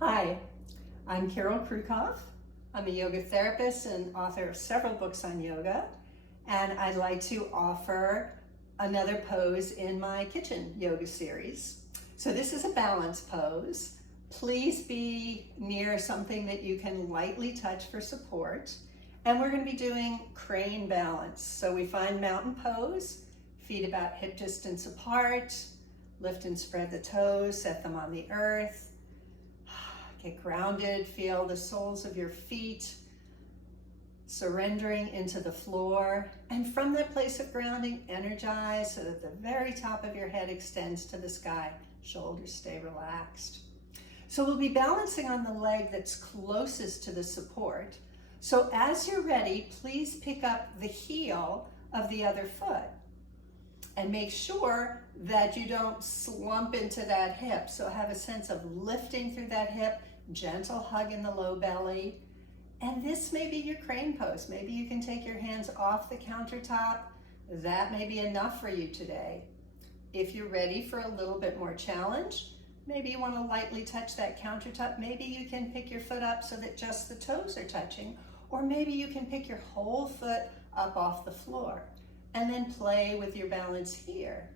Hi, I'm Carol Krukoff. I'm a yoga therapist and author of several books on yoga, and I'd like to offer another pose in my kitchen yoga series. So this is a balance pose. Please be near something that you can lightly touch for support. And we're going to be doing crane balance. So we find mountain pose, feet about hip distance apart, lift and spread the toes, set them on the earth. Get grounded, feel the soles of your feet surrendering into the floor. And from that place of grounding, energize so that the very top of your head extends to the sky. Shoulders stay relaxed. So we'll be balancing on the leg that's closest to the support. So as you're ready, please pick up the heel of the other foot. And make sure that you don't slump into that hip. So have a sense of lifting through that hip, gentle hug in the low belly. And this may be your crane pose. Maybe you can take your hands off the countertop. That may be enough for you today. If you're ready for a little bit more challenge, maybe you want to lightly touch that countertop. Maybe you can pick your foot up so that just the toes are touching. Or maybe you can pick your whole foot up off the floor. And then play with your balance here.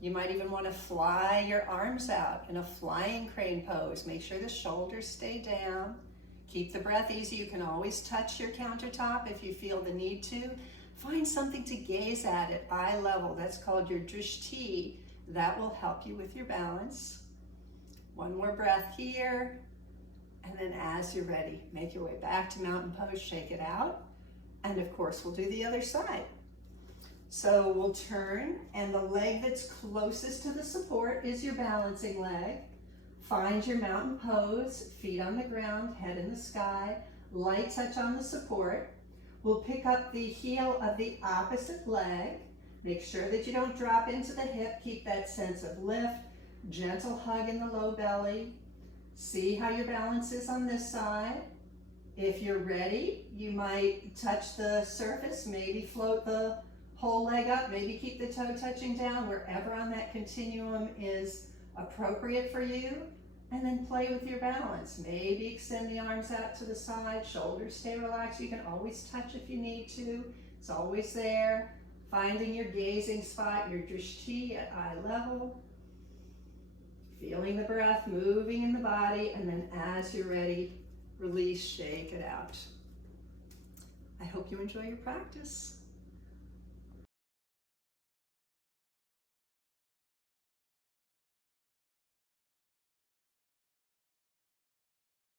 You might even want to fly your arms out in a flying crane pose. Make sure the shoulders stay down. Keep the breath easy. You can always touch your countertop if you feel the need to. Find something to gaze at eye level. That's called your drishti. That will help you with your balance. One more breath here. And then as you're ready, make your way back to mountain pose. Shake it out. And of course, we'll do the other side. So we'll turn, and the leg that's closest to the support is your balancing leg. Find your mountain pose, feet on the ground, head in the sky, light touch on the support. We'll pick up the heel of the opposite leg. Make sure that you don't drop into the hip. Keep that sense of lift, gentle hug in the low belly. See how your balance is on this side. If you're ready, you might touch the surface, maybe float the whole leg up, maybe keep the toe touching down wherever on that continuum is appropriate for you, and then play with your balance. Maybe extend the arms out to the side, shoulders stay relaxed. You can always touch if you need to. It's always there. Finding your gazing spot, your drishti at eye level. Feeling the breath moving in the body, and then as you're ready, release, shake it out. I hope you enjoy your practice.